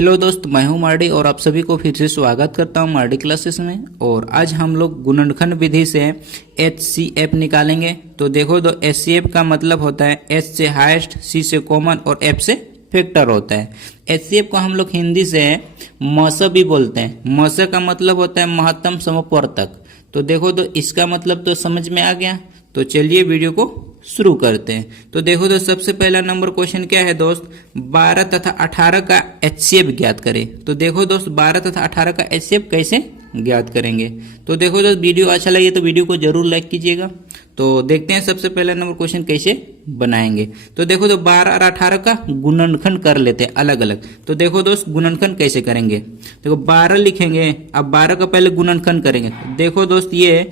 Hello दोस्त, मैं हूं मार्डी और आप सभी को फिर से स्वागत करता हूं मार्डी क्लासेस में। और आज हम लोग गुणनखंड विधि से HCF निकालेंगे। तो देखो, तो HCF का मतलब होता है H से हाईएस्ट, C से कॉमन और F से फैक्टर होता है। HCF को हम लोग हिंदी से मस भी बोलते हैं। मस का मतलब होता है महत्तम समवर्तक। तो देखो, तो इसका मतलब तो समझ में आ गया। तो चलिए वीडियो को शुरू करते हैं। तो देखो, तो सबसे पहला नंबर क्वेश्चन क्या है दोस्त, 12 तथा 18 का HCF ज्ञात करें। तो देखो दोस्त, 12 तथा 18 का HCF कैसे ज्ञात करेंगे। तो देखो दोस्त, वीडियो अच्छा लगे तो वीडियो को जरूर लाइक कीजिएगा। तो देखते हैं सबसे पहला नंबर क्वेश्चन कैसे बनाएंगे। तो देखो, तो 12 और 18 का गुणनखंड कर लेते हैं अलग अलग। तो देखो दोस्त, गुणनखंड कैसे करेंगे। देखो 12 लिखेंगे, अब 12 का पहले गुणनखंड करेंगे। देखो दोस्त, ये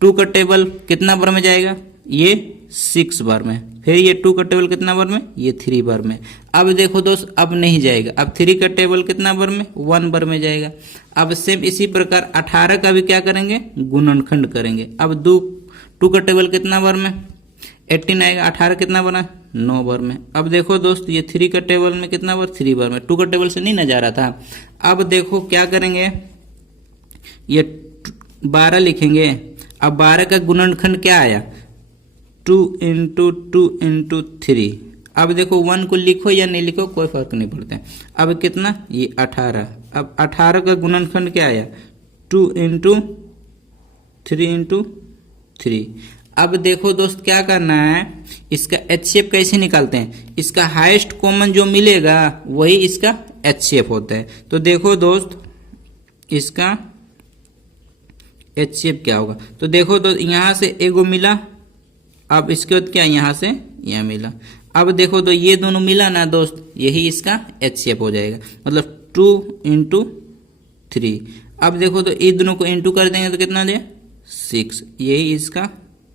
2 का टेबल कितना बार में जाएगा, ये 6 बार में। फिर ये 2 का टेबल कितना बार में, ये 3 बार में। अब देखो दोस्त, अब नहीं जाएगा। अब 3 का टेबल कितना बार में, 1 बार में जाएगा। अब सेम इसी प्रकार 18 का भी क्या करेंगे, गुणनखंड करेंगे। अब 2 का टेबल कितना बार में, 18 आएगा। 18 कितना बार है, 9 बार में। अब देखो दोस्त, ये 3 का टेबल में कितना बार, 3 बार में। 2 का टेबल से नहीं ना जा रहा था। अब देखो क्या करेंगे, ये 12 लिखेंगे। अब 12 का गुणनखंड क्या आया, 2 इंटू 2 इंटू 3। अब देखो 1 को लिखो या नहीं लिखो कोई फर्क नहीं पड़ता है। अब कितना, ये 18। अब 18 का गुणनखंड क्या आया, 2 इंटू 3 इंटू 3। अब देखो दोस्त, क्या करना है, इसका HCF कैसे निकालते हैं। इसका हाईएस्ट कॉमन जो मिलेगा वही इसका HCF होता है। तो देखो दोस्त, इसका HCF क्या होगा। तो देखो दोस्त, यहां से एगो मिला। अब इसके बाद क्या, यहां से यहां मिला। अब देखो, तो ये दोनों मिला ना दोस्त, यही इसका HCF हो जाएगा। मतलब 2 इंटू 3। अब देखो, तो ये दोनों को इंटू कर देंगे तो कितना दे, 6। यही इसका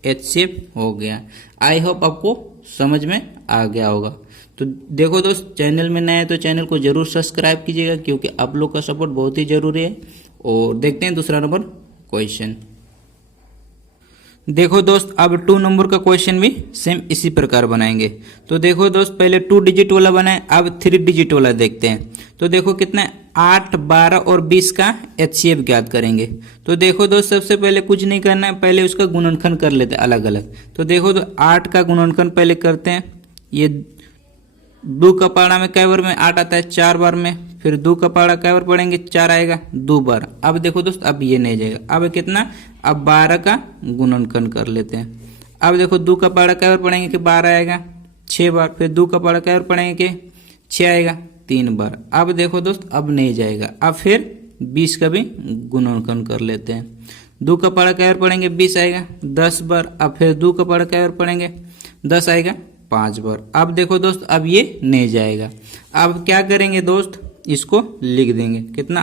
HCF हो गया। आई होप आपको समझ में आ गया होगा। तो देखो दोस्त, चैनल में नए हैं तो चैनल को जरूर सब्सक्राइब कीजिएगा, क्योंकि आप लोग का सपोर्ट बहुत ही जरूरी है। और देखते हैं दूसरा नंबर क्वेश्चन। देखो दोस्त, अब 2 नंबर का क्वेश्चन भी सेम इसी प्रकार बनाएंगे। तो देखो दोस्त, पहले 2 डिजिट वाला बनाए, अब 3 डिजिट वाला देखते हैं। तो देखो कितना है, 8, 12 और 20 का HCF ज्ञात करेंगे। तो देखो दोस्त, सबसे पहले कुछ नहीं करना है, पहले उसका गुणनखंड कर लेते हैं अलग अलग। तो देखो, तो 8 का गुणनखंड पहले करते हैं। ये 2 का पारा में कै बार में 8 आता है, 4 बार में। फिर 2 का पारा कै बार पढ़ेंगे, 4 आएगा 2 बार। अब देखो दोस्त, अब ये नहीं जाएगा। अब कितना, अब 12 का गुणनखंड कर लेते हैं। अब देखो 2 का पारा कै बार पढ़ेंगे कि 12 आएगा 6 बार। फिर 2 का पारा कै बार पढ़ेंगे कि 6 आएगा 3 बार। अब देखो दोस्त, अब नहीं जाएगा। अब फिर 20 का भी गुणनखंड कर लेते हैं। 2 का पारा कै बार पढ़ेंगे, 20 आएगा 10 बार। अब फिर 2 का पारा कै बार पढ़ेंगे, 10 आएगा 5 बार। अब देखो दोस्त, अब ये नहीं जाएगा। अब क्या करेंगे दोस्त, इसको लिख देंगे कितना,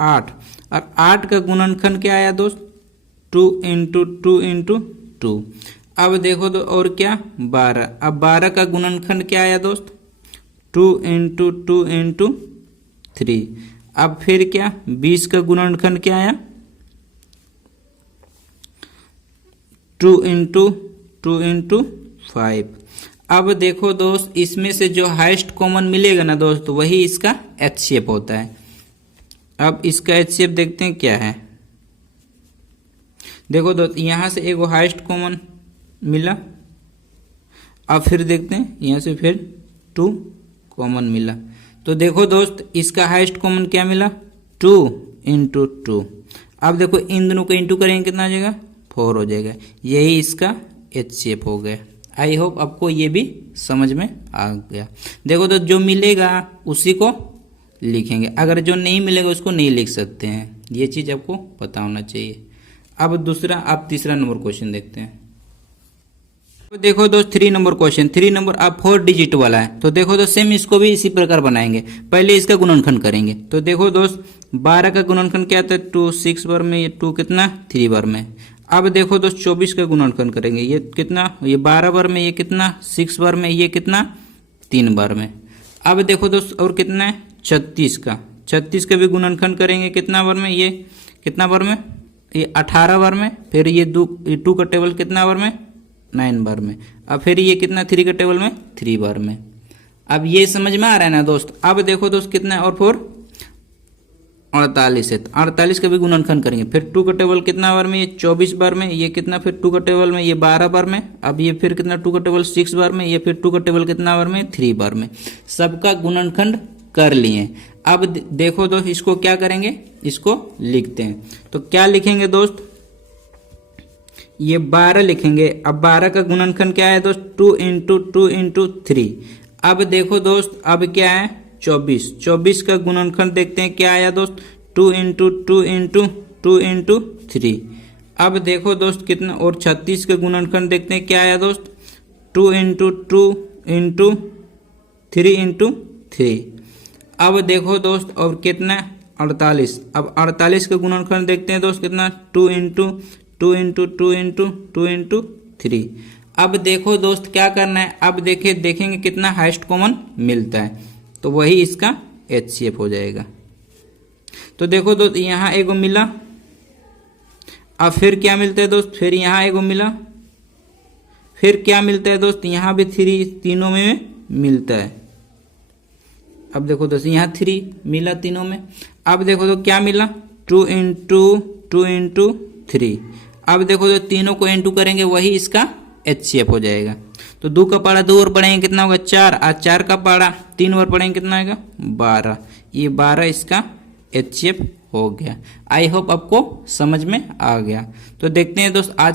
8। और 8 का गुणनखंड क्या आया दोस्त, 2 इंटू 2 इंटू 2। अब देखो तो और क्या, 12। अब 12 का गुणनखंड क्या आया दोस्त, 2 इंटू 2 इंटू 3। अब फिर क्या, 20 का गुणनखंड क्या आया, 2 इंटू 2 इंटू 5। अब देखो दोस्त, इसमें से जो हाईएस्ट कॉमन मिलेगा ना दोस्त, वही इसका HCF होता है। अब इसका HCF देखते हैं क्या है। देखो दोस्त, यहां से एक हाईएस्ट कॉमन मिला। अब फिर देखते हैं, यहां से फिर 2 कॉमन मिला। तो देखो दोस्त, इसका हाईएस्ट कॉमन क्या मिला, 2 इंटू 2। अब देखो, इन दोनों को इंटू करेंगे कितना आ जाएगा, 4 हो जाएगा। यही इसका HCF हो गया। आई होप आपको ये भी समझ में आ गया। देखो तो जो मिलेगा उसी को लिखेंगे, अगर जो नहीं मिलेगा उसको नहीं लिख सकते हैं। ये चीज आपको पता होना चाहिए। अब दूसरा, आप तीसरा नंबर क्वेश्चन देखते हैं। तो देखो दोस्त, 3 नंबर क्वेश्चन। 3 नंबर अब 4 डिजिट वाला है। तो देखो तो सेम इसको भी इसी प्रकार बनाएंगे। पहले इसका गुणनखंड करेंगे। तो देखो दोस्त, 12 का गुणनखंड क्या आता है, 2 6 बार में, ये 2 कितना, 3 बार में। अब देखो दोस्त, 24 का गुणनखंड करेंगे। ये कितना, ये 12 बार में, ये कितना, 6 बार में, ये कितना, 3 बार में। अब देखो दोस्त, और कितना है, 36 का। 36 का भी गुणनखंड करेंगे कितना बार में, ये कितना बार में, ये 18 बार में। फिर ये 2 का टेबल कितना बार में, 9 बार में। अब फिर ये कितना, 3 का टेबल में, 3 बार में। अब ये समझ में आ रहा है ना दोस्त। अब देखो दोस्त, कितना है, और 4 48 है, 48 का भी गुणनखंड करेंगे। फिर 2 का टेबल कितना बार में, ये 24 बार में, ये कितना फिर 2 का टेबल में, ये 12 बार में, अब ये फिर कितना 2 का टेबल 6 बार में, ये फिर 2 का टेबल कितना बार में, 3 बार में। सबका गुणनखंड कर लिए। अब देखो दोस्त इसको क्या करेंगे, इसको लिखते हैं। तो क्या लिखेंगे दोस्त, ये 12 लिखेंगे। अब 12 का गुणनखंड क्या है दोस्त, 2 इंटू 2 इंटू 3। अब देखो दोस्त अब क्या है 24, 24 का गुणनखंड देखते हैं क्या आया दोस्त, 2 इंटू 2 इंटू 2 इंटू 3। अब देखो दोस्त कितना, और 36 का गुणनखंड देखते हैं क्या आया दोस्त, 2 इंटू 2 इंटू 3 इंटू 3। अब देखो दोस्त और कितना 48। अब 48 का गुणनखंड देखते हैं दोस्त कितना, 2 इंटू 2 इंटू 2 इंटू 2 इंटू 3। अब देखो दोस्त क्या करना है, अब देखेंगे कितना हाईएस्ट कॉमन मिलता है, तो वही इसका HCF हो जाएगा। तो देखो दोस्त यहाँ एगो मिला, अब फिर क्या मिलता है दोस्त, फिर यहाँ एगो मिला, फिर क्या मिलता है दोस्त, यहाँ भी 3 तीनों में मिलता है। अब देखो दोस्त यहाँ 3 मिला तीनों में। अब देखो तो क्या मिला, 2 इंटू 2 इंटू 3। अब देखो तो तीनों को इंटू करेंगे वही इसका HCF हो जाएगा। तो 2 का पारा 2 और पढ़ेंगे कितना होगा 4, और 4 का पारा 3 और पढ़ेंगे कितना आएगा 12। ये 12 इसका HCF हो गया। आई होप आपको समझ में आ गया। तो देखते हैं दोस्त आज